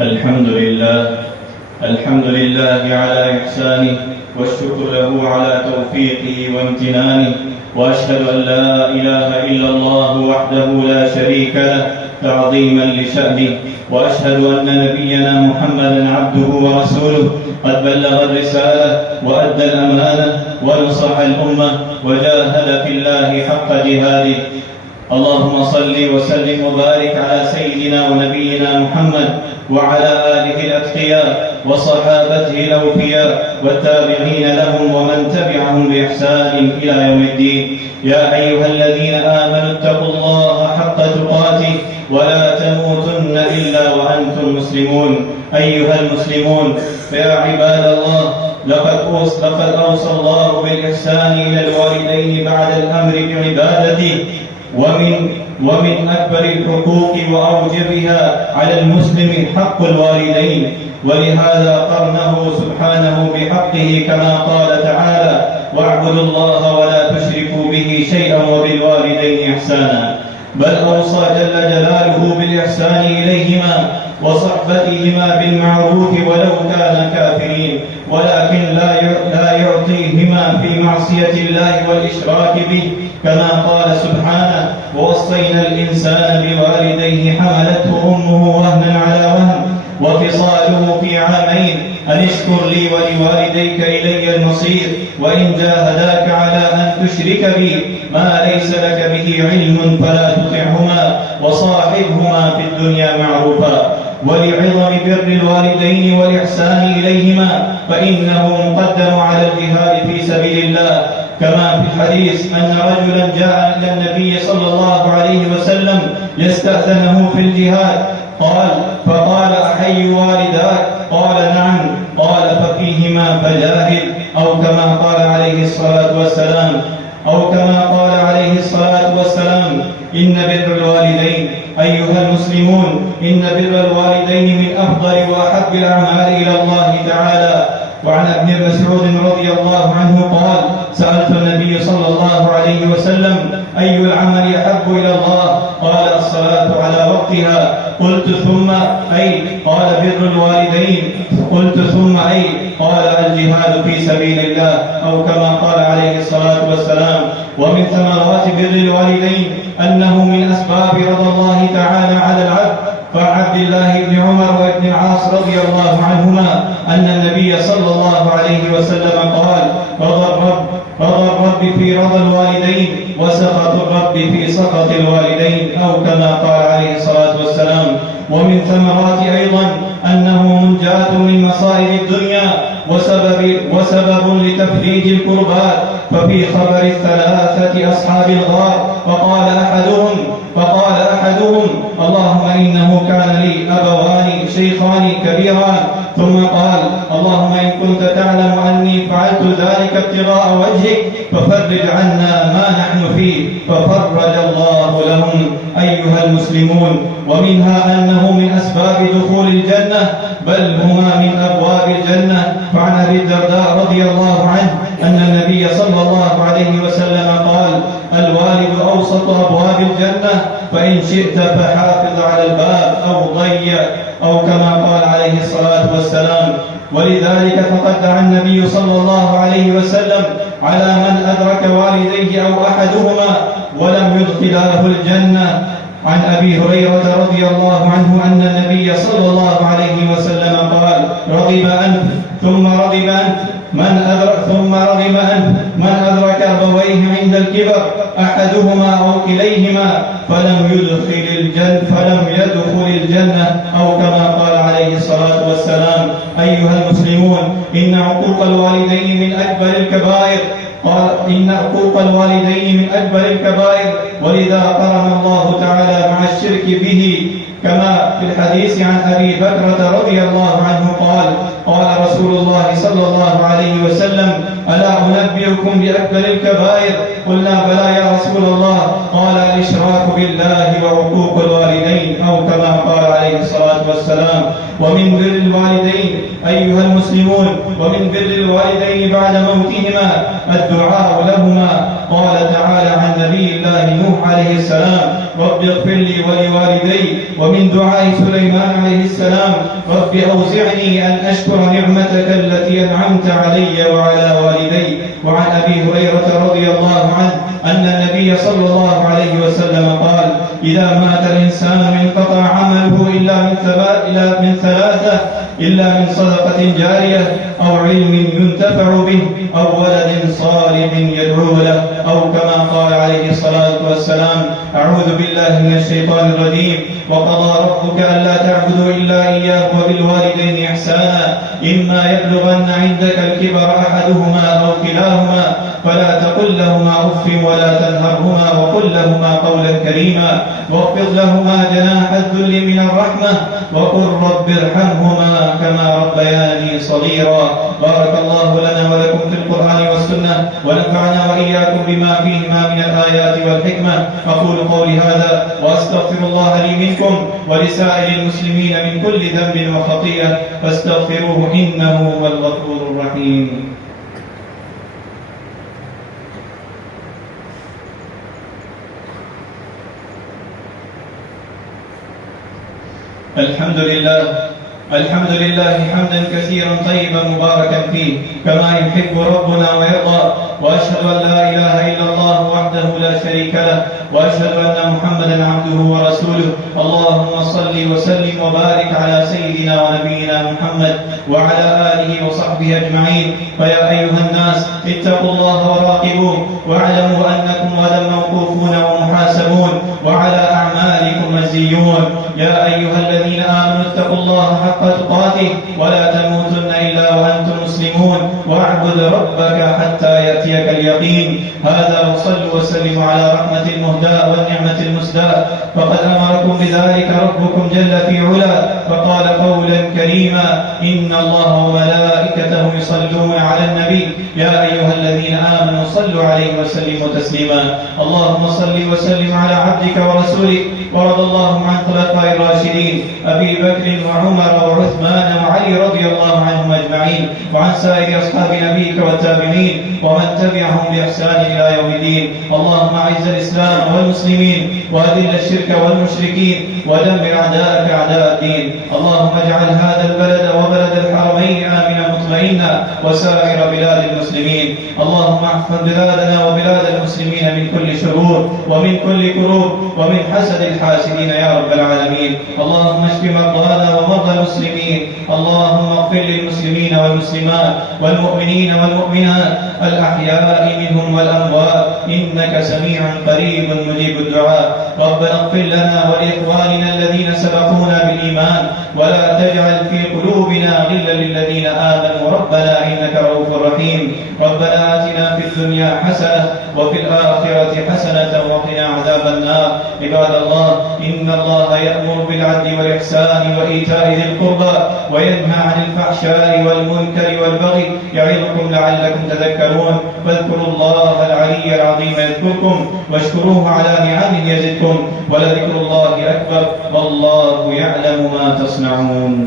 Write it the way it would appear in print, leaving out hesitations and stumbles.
الحمد لله على إحسانه، والشكر له على توفيقه وامتنانه، وأشهد أن لا إله إلا الله وحده لا شريك له تعظيما لشأنه، وأشهد أن نبينا محمدا عبده ورسوله قد بلغ الرسالة وأدى الأمانة ونصح الأمة وجاهد في الله حق جهاده. اللهم صل وسلم وبارك على سيدنا ونبينا محمد وعلى آله الأتقياء وصحابته الأوفياء والتابعين لهم ومن تبعهم بإحسان إلى يوم الدين. يا أيها الذين آمنوا اتقوا الله حق تقاته ولا تموتن إلا وأنتم مسلمون. أيها المسلمون، فيا عباد الله، لقد أوصى الله بالإحسان إلى الوالدين بعد الأمر بعبادته، ومن أكبر الحقوق وأوجبها على المسلم حق الوالدين، ولهذا قرنه سبحانه بحقه كما قال تعالى: واعبدوا الله ولا تشركوا به شيئا وبالوالدين إحسانا. بل أوصى جل جلاله بالإحسان إليهما وصحبتهما بالمعروف ولو كان كافرين، ولكن لا يعطيهما في معصية الله والإشراك به، كما قال سبحانه: ووصينا الإنسان بوالديه حملته أمه وهنا على وهن وفصاله في عامين أن اشكر لي ولوالديك إلي المصير، وإن جاهداك على أن تشرك بي ما ليس لك به علم فلا تطعهما وصاحبهما في الدنيا معروفا. ولعظم بر الوالدين والإحسان إليهما فإنه مقدم على الجهاد في سبيل الله، كما في الحديث أن رجلا جاء إلى النبي صلى الله عليه وسلم يستأذنه في الجهاد، فقال: أحي والداك؟ قال: نعم. قال: ففيهما فجاهد، أو كما قال عليه الصلاة والسلام. إن بر الوالدين، أيها المسلمون، إن بر الوالدين من أفضل وأحب الأعمال إلى الله تعالى. وعن ابن مسعود رضي الله عنه قال: سألت النبي صلى الله عليه وسلم: أي العمل أحب إلى الله؟ قال: الصلاة على وقتها. قلت: ثم أي؟ قال: بر الوالدين. قلت: ثم أي؟ قال: الجهاد في سبيل الله، أو كما قال عليه الصلاة والسلام. ومن ثمرات بر الوالدين أنه من أسباب رضا الله تعالى على العبد. فعن عبد الله بن عمر وابن العاص رضي الله عنهما أن النبي صلى الله عليه وسلم قال: رضا الرب في رضا الوالدين، وسخط الرب في سخط الوالدين، أو كما قال عليه الصلاة والسلام. ومن ثمرات أيضا أنه منجاة من مصائب الدنيا وسبب لتفريج الكربات. ففي خبر الثلاثة أصحاب الغار فقال أحدهم: اللهم إنه كان لي أبوان شيخان كبيران، ثم قال: اللهم إن كنت تعلم أني فعلت ذلك ابتغاء وجهك ففرج عنا ما نحن فيه، ففرج الله لهم. أيها المسلمون، ومنها أنه من أسباب دخول الجنة، بل هما من أبواب الجنة. فعن أبي الدرداء رضي الله عنه أن النبي صلى الله عليه وسلم قال: الوالد أوسط أبواب الجنة، فإن شئت فحافظ على الباب أو ضيع، أو كما قال عليه الصلاة والسلام. ولذلك فقد دعا النبي صلى الله عليه وسلم على من أدرك والديه أو أحدهما ولم يدخله الجنة. عن أبي هريرة رضي الله عنه أن النبي صلى الله عليه وسلم قال: رغب أنف ثم رغب أنف من أدرك أبويه عند الكبر أحدهما أو كليهما فلم يدخل الجنة، أو كما قال عليه الصلاة والسلام. أيها المسلمون، إن عقوق الوالدين من أكبر الكبائر، ولذا قرن الله تعالى مع الشرك به، كما في الحديث عن أبي بكرة رضي الله عنه قال: قال رسول الله صلى الله عليه وسلم: ألا أنبئكم بأكبر الكبائر؟ قلنا: بلى يا رسول الله. قال: الإشراك بالله وعقوق الوالدين، أو كما قال عليه الصلاة والسلام. ومن بر الوالدين أيها المسلمون، ومن بر الوالدين بعد موتهما الدعاء لهما. قال تعالى عن نبي الله نوح عليه السلام: رب اغفر لي ولوالدي. ومن دعاء سليمان عليه السلام: رب أوزعني أن أشكر نعمتك التي أنعمت علي وعلى والدي. وعن أبي هريرة رضي الله عنه أن النبي صلى الله عليه وسلم قال: إذا مات الإنسان انقطع عمله إلا من صدقة جارية أو علم ينتفع به أو ولد صالح يدعو له، أو كما قال عليه الصلاة والسلام: أعوذ بالله من الشيطان الرجيم. وقضى ربك ألا تعبدوا إلا إياه وبالوالدين إحسانا إما يبلغن عندك الكبر أحدهما أو كلاهما فلا تقل لهما أف ولا تنهرهما وقل لهما قولا كريما واخفض لهما جناح الذل من الرحمة وقل رب ارحمهما كما ربياني صغيرا. بارك الله لنا ولكم في القرآن والسنة، ونفعنا وإياكم بما فيهما من الآيات والحكمة. أقول قولي هذا وأستغفر الله لي منكم ولسائر المسلمين من كل ذنب وخطيئة فاستغفروه إنه هو الغفور الرحيم. الحمد لله حمدا كثيرا طيبا مباركا فيه كما يحب ربنا ويرضى. وأشهد أن لا إله إلا الله وحده لا شريك له، وأشهد أن محمدا عبده ورسوله. اللهم صل وسلم وبارك على سيدنا ونبينا محمد وعلى آله وصحبه أجمعين. فيا أيها الناس اتقوا الله وراقبوه واعلموا أنكم غدا موقوفون ومحاسبون وعلى أعمالكم مجزيون. يا أيها الذين آمنوا اتقوا الله حق تقاته ولا تموتن إلا وأنتم مسلمون واعبد ربك حتى يأتيك اليقين. هذا وصلوا وسلموا على رحمة المهداة والنعمة المسداة، فقد أمركم بذلك ربكم جل في علا فقال قولا كريما: إن الله وملائكته يصلون على النبي يا أيها الذين آمنوا صلوا عليه وسلموا تسليما. اللهم صل وسلم على عبدك ورسولك. ورضى الله عن خلفاء الراشدين أبي بكر وعمر وعثمان وعلي رضي الله عنهم أجمعين، وعن سائر أصحاب نبيك والتابعين ومن تبعهم بإحسان إلى يوم الدين. اللهم أعز الإسلام والمسلمين وأذل الشرك والمشركين ودمر أعداءك أعداء الدين. اللهم اجعل هذا البلد وبلد الحرمين آمنا مطمئنا وسائر بلاد المسلمين. اللهم احفظ بلادنا وبلاد المسلمين من كل شرور ومن كل كروب ومن حسد الحاسدين يا رب العالمين. اللهم اشف مرضانا ومرضى المسلمين. اللهم اغفر للمسلمين والمسلمات والمؤمنين والمؤمنات الأحياء منهم والأموات إنك سميع قريب مجيب الدعاء. ربنا اغفر لنا ولإخواننا الذين سبقونا بالإيمان ولا تجعل في قلوبنا غلا للذين آمنوا ربنا إنك رؤوف رحيم. ربنا آتنا في الدنيا حسنة وفي الآخرة حسنة وقنا عذاب النار. عباد الله، إن الله يأمر بالعدل والإحسان وإيتاء ذي القربى وينهى عن الفحشاء والمنكر والبغي يعظكم لعلكم تذكرون. فاذكروا الله العلي العظيم يذكركم واشكروه على نعمه يزدكم ولذكر الله أكبر والله يعلم ما تصنعون.